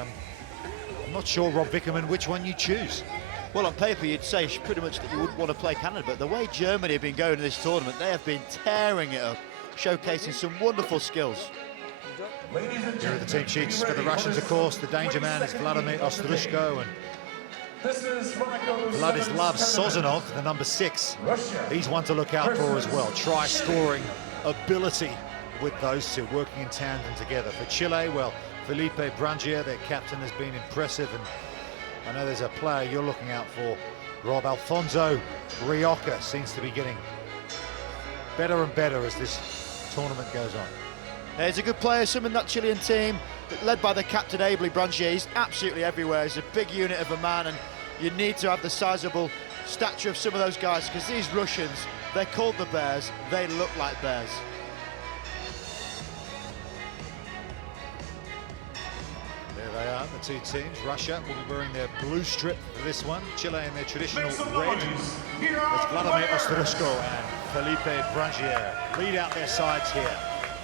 I'm not sure, Rob Vickerman, which one you choose. Well, on paper, you'd say pretty much that you wouldn't want to play Canada, but the way Germany have been going in this tournament, they have been tearing it up, showcasing some wonderful skills. Here are the team sheets for the Russians, of course. The danger man is Vladimir Ostryshko, and Vladislav Sozanov, the number 6. He's one to look out for as well. Try-scoring ability with those two working in tandem together. For Chile, well, Felipe Brangier, their captain, has been impressive, and I know there's a player you're looking out for, Rob. Alfonso Rioja seems to be getting better and better as this tournament goes on. He's a good player, some in that Chilean team, led by the captain, Ably Brangier. He's absolutely everywhere. He's a big unit of a man, and you need to have the sizable stature of some of those guys, because these Russians, they're called the Bears, they look like bears. There they are, the two teams. Russia will be wearing their blue strip for this one. Chile in their traditional red. It's Vladimir Ostryshko and Felipe Brangier lead out their sides here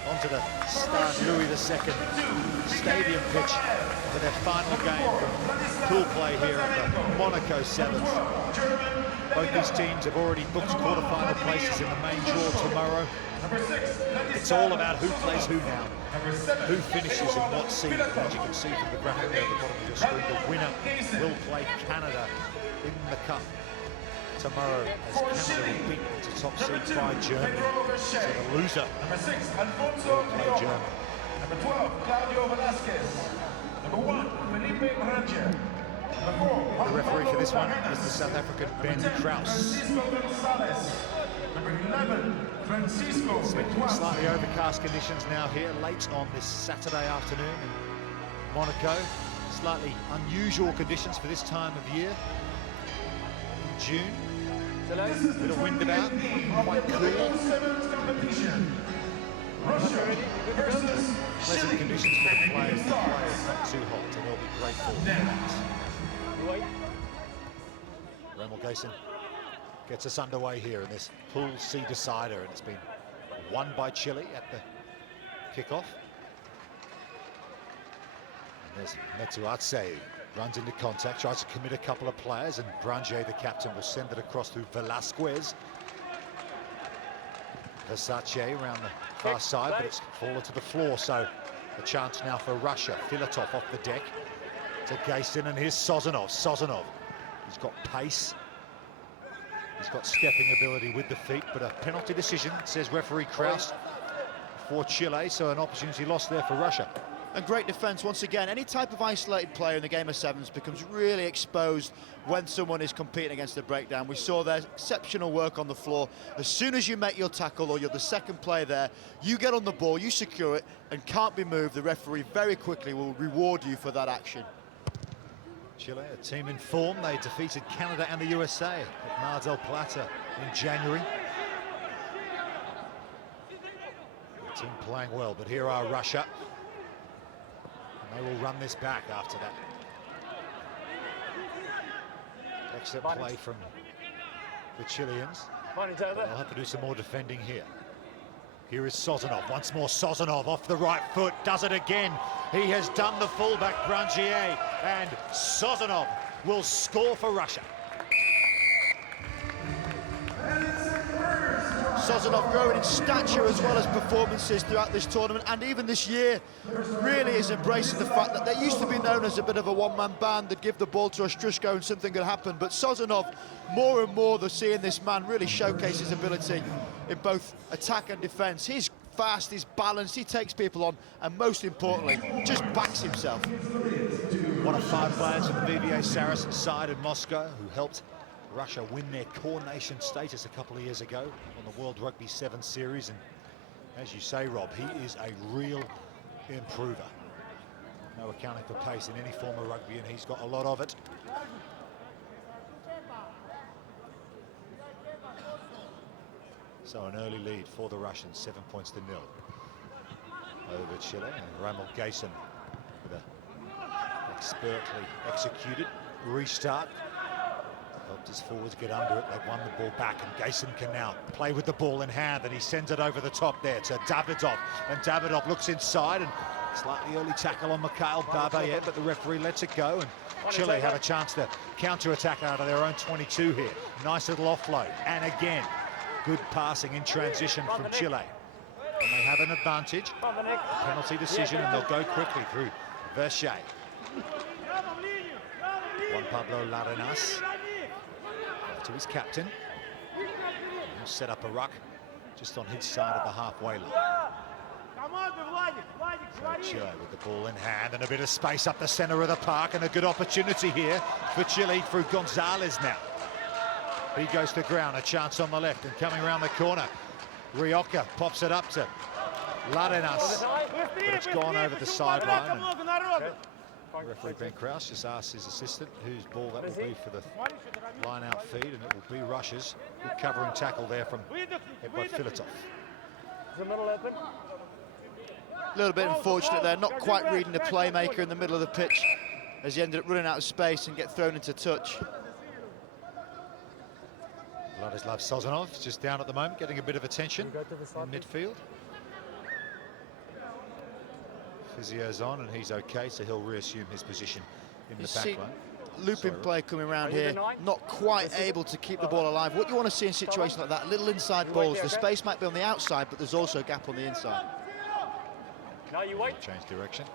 onto the Stade Louis II stadium pitch for their final game from pool play here at the Monaco Sevens. Both these teams have already booked quarter-final places in the main draw tomorrow. It's all about who plays who now, who finishes in what seed. As you can see from the graphic there at the bottom of your screen, the winner will play Canada in the cup tomorrow, as Canada will beat to top seed by Germany. So the loser will play Germany. Number 12, Claudio Velasquez. Number 1, Felipe Brangier. The referee for this one is the South African Ben Kraus. Number 11, Francisco. Slightly overcast conditions now here, late on this Saturday afternoon in Monaco. Slightly unusual conditions for this time of year. In June. A bit of wind about, quite cool. Pleasant conditions for the players. The players not too hot, and they'll be grateful for that. Remel Gayson gets us underway here in this Pool C decider, and it's been won by Chile at the kickoff. And there's Metsuatse, runs into contact, tries to commit a couple of players, and Brangier, the captain, will send it across through Velasquez. Versace around the far side, but it's fallen to the floor, so a chance now for Russia. Filatov off the deck to Gayson, and here's Sozanov. Sozanov, he's got pace. He's got stepping ability with the feet, but a penalty decision, says referee Kraus, for Chile, so an opportunity lost there for Russia. And great defence once again. Any type of isolated player in the game of sevens becomes really exposed when someone is competing against the breakdown. We saw their exceptional work on the floor. As soon as you make your tackle, or you're the second player there, you get on the ball, you secure it, and can't be moved. The referee very quickly will reward you for that action. Chile, a team in form. They defeated Canada and the USA at Mar del Plata in January. The team playing well, but here are Russia. And they will run this back after that. Excellent play from the Chileans. They'll have to do some more defending here. Here is Sozanov, once more Sozanov off the right foot, does it again. He has done the fullback, Brangier, and Sozanov will score for Russia. Sozanov growing in stature as well as performances throughout this tournament, and even this year really is embracing the fact that they used to be known as a bit of a one-man band that give the ball to Ostryshko and something could happen, but Sozanov, more and more they're seeing this man really showcase his ability in both attack and defence. He's fast, he's balanced, he takes people on, and most importantly, just backs himself. One of 5 players from the VBA Saracen side in Moscow who helped Russia win their core nation status a couple of years ago on the World Rugby 7 series, and as you say, Rob, he is a real improver. No accounting for pace in any form of rugby, and he's got a lot of it. So an early lead for the Russians, 7 points to 0 over Chile, and Remel Gayson with a expertly executed restart. Helped his forwards get under it. They've won the ball back, and Gayson can now play with the ball in hand, and he sends it over the top there to Davidov, and Davidov looks inside and Slightly early tackle on Mikhail Babayev, but the referee lets it go, and Chile have a chance to counter-attack out of their own 22 here. Nice little offload, and again, good passing in transition from Chile. And they have an advantage, penalty decision, and they'll go quickly through Repechage. Juan Pablo Larenas, to his captain. He'll set up a ruck just on his side of the halfway line. So Chile with the ball in hand and a bit of space up the centre of the park, and a good opportunity here for Chile through Gonzalez now. He goes to ground, a chance on the left, and coming around the corner, Rioja pops it up to Larenas, but it's gone over the sideline. Referee Ben Kraus just asked his assistant whose ball that will be for the line-out feed, and it will be Russia's. Good covering tackle there from Edward Filatov. A little bit unfortunate there, not quite reading the playmaker in the middle of the pitch as he ended up running out of space and get thrown into touch. Vladislav Sozanov just down at the moment, getting a bit of attention in midfield. Physio's on and he's okay, so he'll reassume his position in the back line. Looping play coming around here, not quite able to keep the ball alive. What you want to see in situations like that, little inside balls, the space might be on the outside, but there's also a gap on the inside. Change direction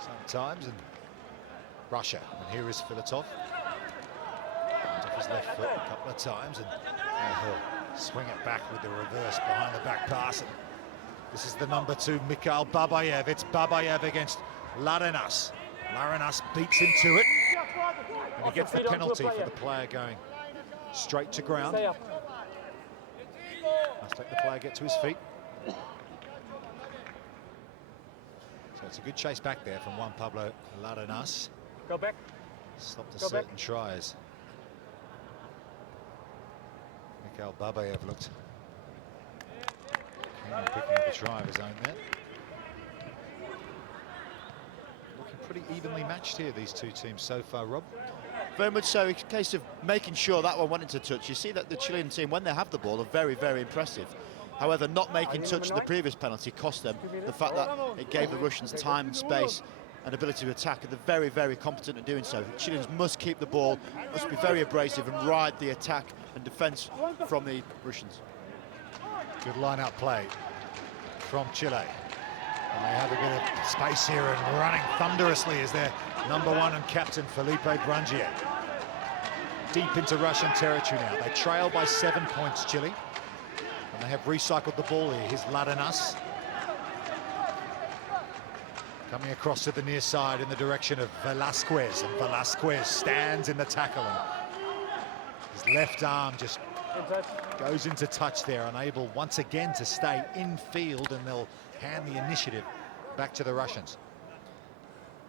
sometimes, and Russia, and here is Filatov. Off his left foot a couple of times, and he'll swing it back with the reverse behind the back pass. And this is the number 2, Mikhail Babayev. It's Babayev against Larenas. Larenas beats into it, and he gets the penalty for the player going straight to ground. Must let the player get to his feet. So it's a good chase back there from Juan Pablo Larenas. Go back. Stopped a certain tries. Mikhail Babayev looked keen on picking up a try of his own there. Looking pretty evenly matched here, these two teams so far, Rob. Very much so. It's a case of making sure that one went into touch. You see that the Chilean team, when they have the ball, are very, very impressive. However, not making touch in the previous penalty cost them the fact that it gave the Russians time and space and ability to attack, and they're very, very competent at doing so. The Chileans must keep the ball, must be very abrasive and ride the attack and defence from the Russians. Good line-out play from Chile. And they have a bit of space here, and running thunderously is their number 1 and captain, Felipe Brangier. Deep into Russian territory now. They trail by 7 points, Chile. And they have recycled the ball here. Here's Larenas. Coming across to the near side in the direction of Velasquez. And Velasquez stands in the tackle. And his left arm just goes into touch there, unable once again to stay in field, and they'll hand the initiative back to the Russians.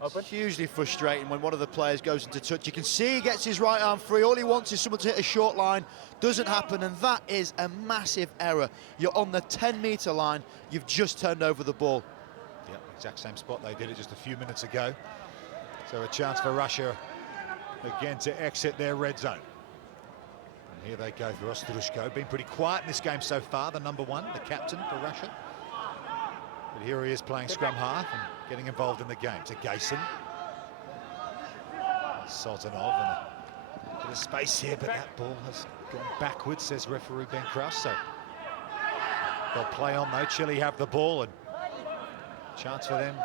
It's hugely frustrating when one of the players goes into touch. You can see he gets his right arm free. All he wants is someone to hit a short line. Doesn't happen, and that is a massive error. You're on the 10-metre line. You've just turned over the ball. Yeah, exact same spot they did it just a few minutes ago. So a chance for Russia again to exit their red zone. And here they go for Ostrushko. Been pretty quiet in this game so far, the number 1, the captain for Russia. But here he is playing scrum half and getting involved in the game. To Gayson. Sozanov, and a bit of space here, but that ball has gone backwards, says referee Ben Kraus. So they'll play on though. Chile have the ball, and chance for them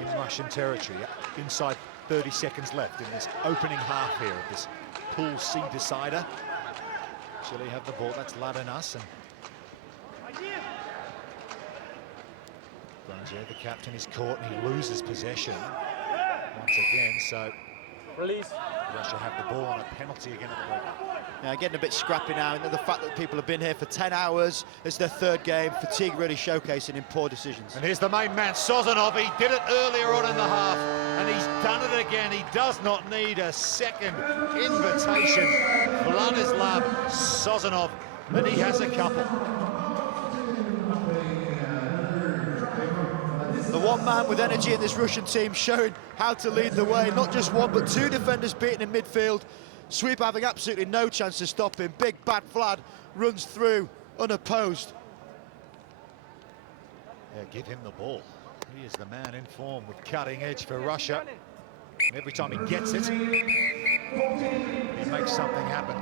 in Russian territory. Inside 30 seconds left in this opening half here of this Pool C decider. Chile have the ball. That's Larenas, and Brangier, the captain, is caught and he loses possession once again. So Release. Russia have the ball on a penalty again at the break. Yeah, getting a bit scrappy now, and the fact that people have been here for 10 hours, it's their 3rd game, fatigue really showcasing in poor decisions. And here's the main man, Sozanov. He did it earlier on in the half, and he's done it again. He does not need a second invitation. Vladislav Sozanov, and he has a couple. The one man with energy in this Russian team, showing how to lead the way. Not just one, but 2 defenders beaten in midfield. Sweep having absolutely no chance to stop him. Big bad Vlad runs through unopposed. Yeah, give him the ball. He is the man in form with cutting edge for Russia. And every time he gets it, he makes something happen.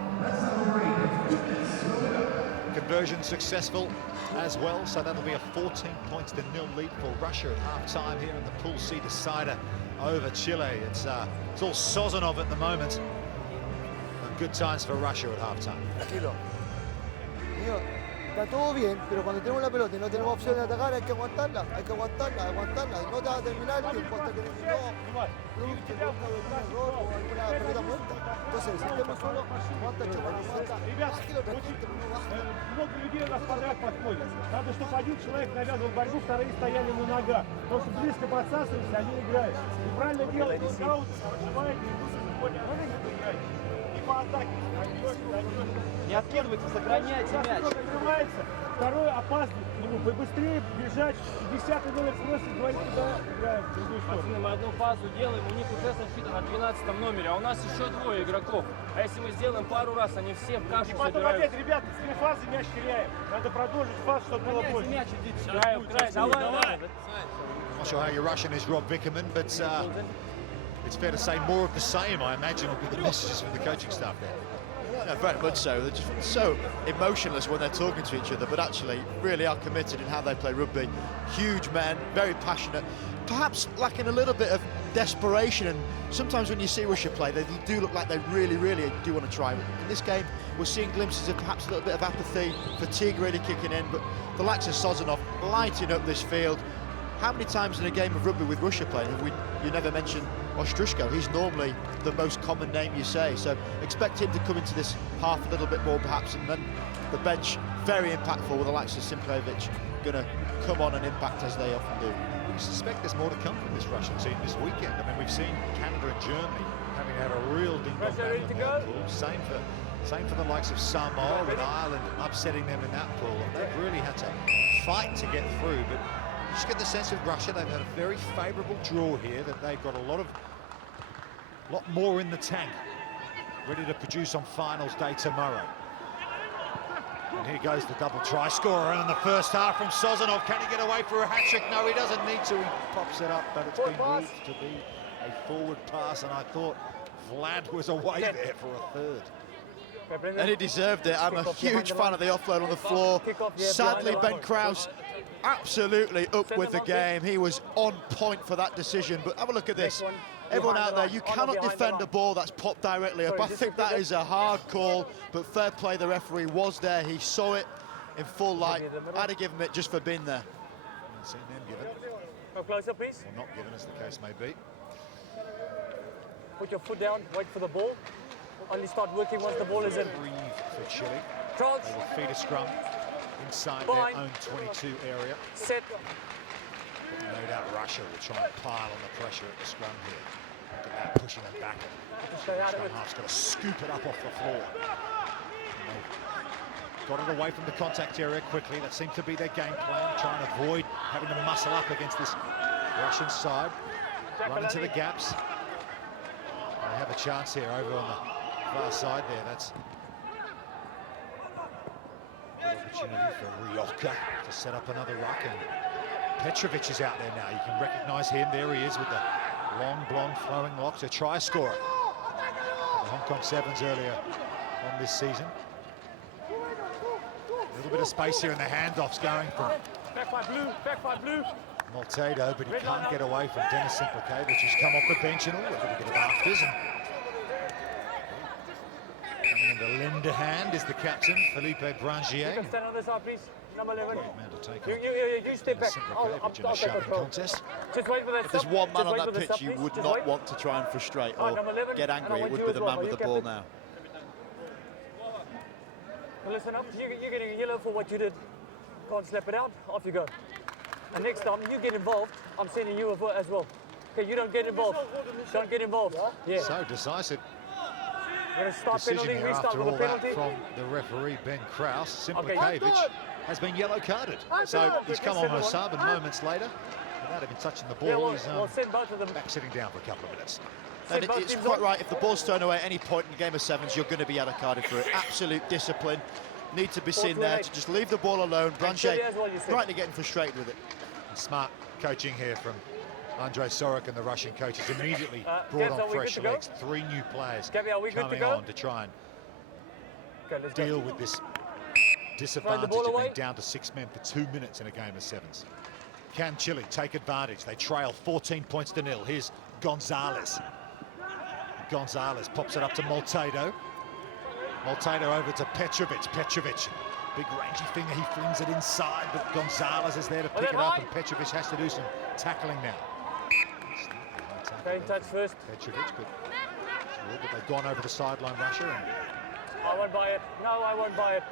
Conversion successful as well, so that'll be a 14 points to 0 lead for Russia at half-time here in the Pool C decider over Chile. It's all Sozanov at the moment. And good times for Russia at half-time. Está todo bien, pero cuando tenemos la pelota y no tenemos opción de atacar, hay que aguantarla, y no te va a terminar el tiempo hasta que no producto error o alguna pelota muerta. Entonces el sistema solo aguanta, más que lo gente, no basta. Много людей у нас подряд подходит. Надо, чтобы один человек навязывал борьбу, вторые стояли на ногах. Потому что близко подсасываются, они играют. И правильно делает скаут, отжимает, и идут более играть. И по атаке. Не откидывайте, сохраняйте мяч. Открывается, второй опаздывает. Быстрее бежать, 10-й номер просто говорит, куда играем, в другую сторону. Мы одну фазу делаем, у них уже засчитано на 12 номере, а у нас еще двое игроков. А если мы сделаем пару раз, они все в кашу И потом собирают. опять, ребята, с 3 фазы мяч теряем. Надо продолжить фазу, чтобы было больше. Мяч идите, давай. Not sure how your Russian is, Rob Vickerman, but it's fair to say more of the same, I imagine, will be the messages from the coaching staff there. Yeah, very much so. They're just so emotionless when they're talking to each other, but actually really are committed in how they play rugby. Huge men, very passionate, perhaps lacking a little bit of desperation, and sometimes when you see Russia play, they do look like they really do want to try. In this game, we're seeing glimpses of perhaps a little bit of apathy, fatigue really kicking in, but the likes of Sozanov lighting up this field. How many times in a game of rugby with Russia playing have you never mentioned Ostrushko? He's normally the most common name you say, so expect him to come into this half a little bit more perhaps, and then the bench very impactful with the likes of Simplevich going to come on and impact as they often do. We suspect there's more to come from this Russian team this weekend. I mean, we've seen Canada and Germany having had a real ding-dong battle in their pool. Same for the likes of Samoa, with Ireland upsetting them in that pool. And they've really had to fight to get through, but you just get the sense of Russia, they've had a very favourable draw here, that they've got a lot more in the tank, ready to produce on finals day tomorrow. And here goes the double try scorer in the first half from Sozanov. Can he get away for a hat-trick? No, he doesn't need to. He pops it up, but it's been moved to be a forward pass, and I thought Vlad was away there for a third. And he deserved it. I'm a huge fan of the offload on the floor. Sadly, Ben Krause absolutely up with the game. He was on point for that decision, but have a look at this. Everyone out there, you cannot defend a ball that's popped directly up. I think that is a hard call, but fair play, the referee was there. He saw it in full light. I'd have given it just for being there. Seen them given, Go closer, please. or not given, as the case may be. Put your foot down, wait for the ball. Only start working once the ball is in. Breathe for Chile. Charge. They will feed a scrum inside their own 22 area. Set. No doubt Russia will try and pile on the pressure at the scrum here. Look at that, pushing them back. The scrum half's got to scoop it up off the floor. And they've got it away from the contact area quickly. That seemed to be their game plan, trying to avoid having to muscle up against this Russian side. Run into the gaps. They have a chance here over on the far side there. That's a good opportunity for Ryoka to set up another ruck, and Petrovich is out there now. You can recognise him. There he is with the long, blonde, flowing locks. A try scorer. The Hong Kong Sevens earlier on this season. A little bit of space here in the handoffs going from Back by blue. Maltedo, but he can't get away from Denis Simplevich, who's come off the bench and all a little bit of afters. Coming in the lender hand is the captain, Felipe Brangier. Stand on this side, please. Number 11. Great man to take You step back. Simplevich in a I'll take shoving control. contest. Just wait for that. If there's one man on that pitch you would not want to try and frustrate or get angry, it would be the man with the ball now. Listen up, you're getting a yellow for what you did. Can't slap it out, off you go. And next time you get involved, I'm sending you as well. Okay, you don't get involved. Don't get involved. Yeah. So decisive We're going to start decision penalty, here restart after with a all that penalty. from the referee Ben Krause. Okay. Simplevich has been yellow carded. So he's come on a sub, and moments later, without even touching the ball, Yeah, he's we'll send both of them. back sitting down for a couple of minutes. And it's quite right, if the ball's thrown away at any point in the game of sevens, you're going to be yellow carded for it. Absolute discipline need to be seen there to just leave the ball alone. Brangier rightly getting frustrated with it. Smart coaching here from Andrei Sorok and the Russian coaches. Immediately brought on fresh legs. 3 new players coming on to try and deal with this disadvantage of being down to 6 men for 2 minutes in a game of sevens. Can Chile take advantage? They trail 14 points to 0. Here's Gonzalez. Gonzalez pops it up to Moltedo. Moltedo over to Petrovic. Petrovic, big rangy finger, he flings it inside, but Gonzalez is there to pick it up, and Petrovic has to do some tackling now. Stay in touch first. Petrovic, but they've gone over the sideline, Russia. And I won't buy it. No, I won't buy it.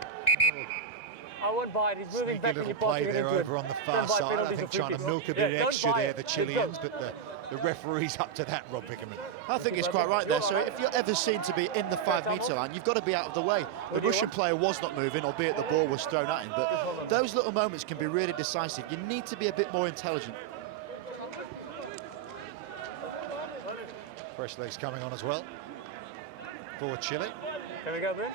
I won't buy it. He's moving back and you're play passing there it into over on the far side. I think trying to milk a bit extra there, the Chileans, but the referee's up to that, Rob Vickerman. I think it's quite right there. So if you're ever seen to be in the 5-metre line, you've got to be out of the way. The Russian player was not moving, albeit the ball was thrown at him, but those little moments can be really decisive. You need to be a bit more intelligent. Fresh legs coming on as well for Chile. Can we go, Brett?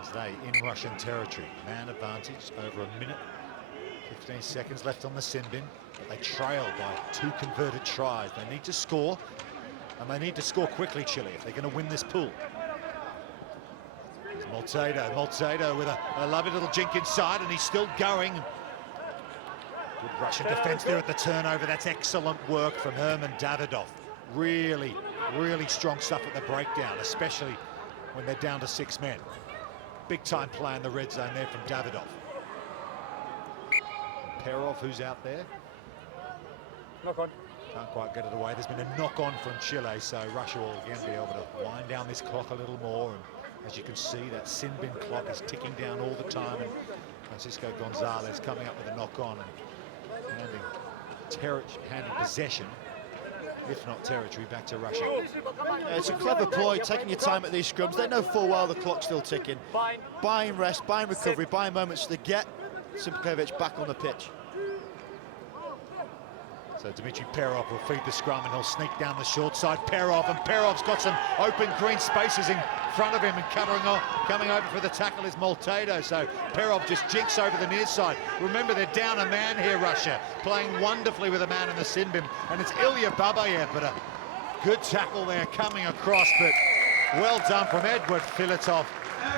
As they in Russian territory, man advantage, over a minute, 15 seconds left on the sin bin. But they trail by 2 converted tries. They need to score, and they need to score quickly, Chile, if they're going to win this pool. There's Moltedo. Moltedo with a lovely little jink inside, and he's still going. Good Russian defense there at the turnover. That's excellent work from Herman Davidov. Really, really strong stuff at the breakdown, especially when they're down to 6 men. Big time play in the red zone there from Davidov. Perov, who's out there. Knock on. Can't quite get it away. There's been a knock on from Chile, so Russia will again be able to wind down this clock a little more. And as you can see, that sin bin clock is ticking down all the time. And Francisco Gonzalez coming up with a knock on and handing possession, if not territory, back to Russia. Yeah, it's a clever ploy, taking your time at these scrums. They know full well the clock's still ticking. Buying rest, buying recovery, buying moments to get Simplevich back on the pitch. So Dmitry Perov will feed the scrum and he'll sneak down the short side. Perov, and Perov's got some open green spaces in front of him, and coming over for the tackle is Moltedo. So Perov just jinks over the near side. Remember, they're down a man here, Russia, playing wonderfully with a man in the sin bin, and it's Ilya Babayev, but a good tackle there coming across, but well done from Edward Filatov.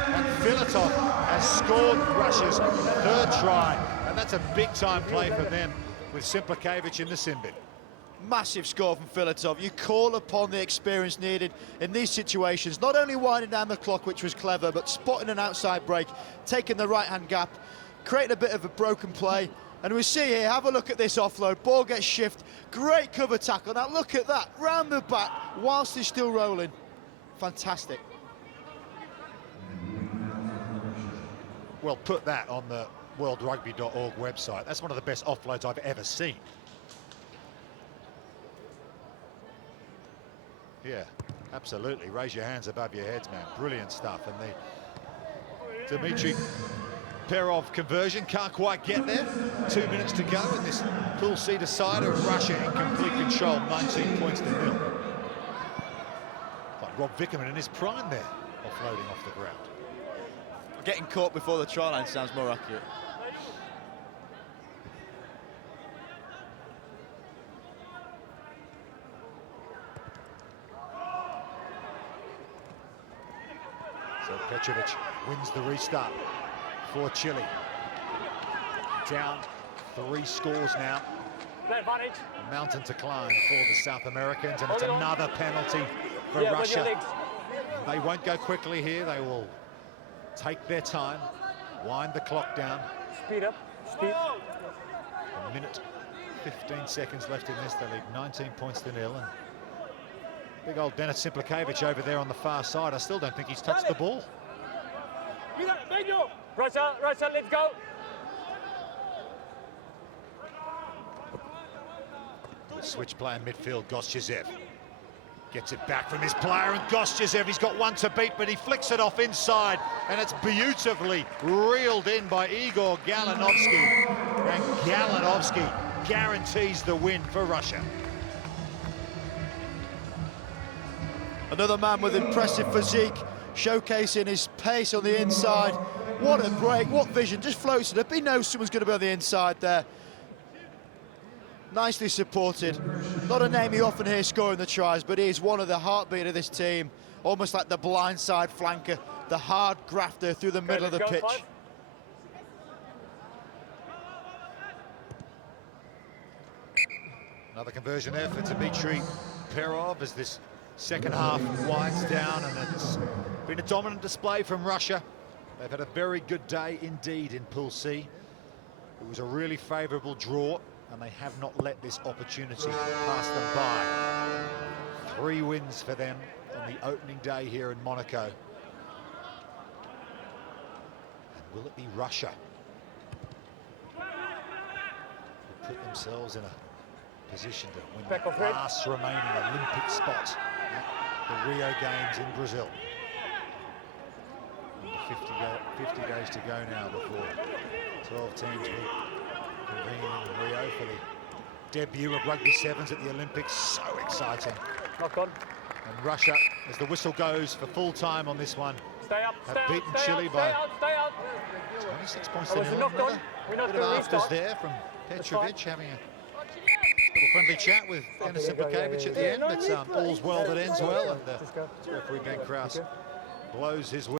And Filatov has scored Russia's 3rd try, and that's a big-time play for them, with Simplevich in the sin bin. Massive score from Filatov. You call upon the experience needed in these situations. Not only winding down the clock, which was clever, but spotting an outside break, taking the right-hand gap, creating a bit of a broken play. And we see here, have a look at this offload. Ball gets shift. Great cover tackle. Now look at that, round the back, whilst he's still rolling. Fantastic. Well, put that on the worldrugby.org website. That's one of the best offloads I've ever seen. Yeah, absolutely. Raise your hands above your heads, man. Brilliant stuff. And the Dmitry Perov conversion can't quite get there. 2 minutes to go in this Pool C decider. Russia in complete control, 19 points to 0. Like Rob Vickerman in his prime there, offloading off the ground. Getting caught before the try line sounds more accurate. So Petrovic wins the restart for Chile. Down 3 scores now. A mountain to climb for the South Americans, and it's another penalty for Russia. They won't go quickly here. They will take their time, wind the clock down. Speed up, speed. A minute, 15 seconds left in this. They lead 19 points to 0. And big old Denis Simplevich over there on the far side. I still don't think he's touched the ball. Russia, let's go. Switch play in midfield, Gostyazev. Gets it back from his player, and Gostyazev, he's got one to beat, but he flicks it off inside, and it's beautifully reeled in by Igor Galinovsky. And Galinovsky guarantees the win for Russia. Another man with impressive physique, showcasing his pace on the inside. What a break, what vision, just floats it up. He knows someone's going to be on the inside there. nicely supported. Not a name you often hear scoring the tries, but he's one of the heartbeat of this team. Almost like the blindside flanker, the hard grafter through the middle of the pitch. Another conversion there for Dmitry Perov as this second half winds down, and it's been a dominant display from Russia. They've had a very good day indeed in Pool C. It was a really favourable draw, and they have not let this opportunity pass them by. 3 wins for them on the opening day here in Monaco. And will it be Russia who put themselves in a position to win the last remaining Olympic spot at the Rio Games in Brazil? Under 50 days to go now before 12 teams will convene in Rio for the debut of Rugby Sevens at the Olympics. So exciting. Knock on. And Russia, as the whistle goes for full time on this one, Stay up, have beaten Chile by 26 points to nil. Bit of afters there from Petrovic, having a little friendly chat with Denis Sipakovic at the end, but all's well that ends well, and referee Ben Kraus blows his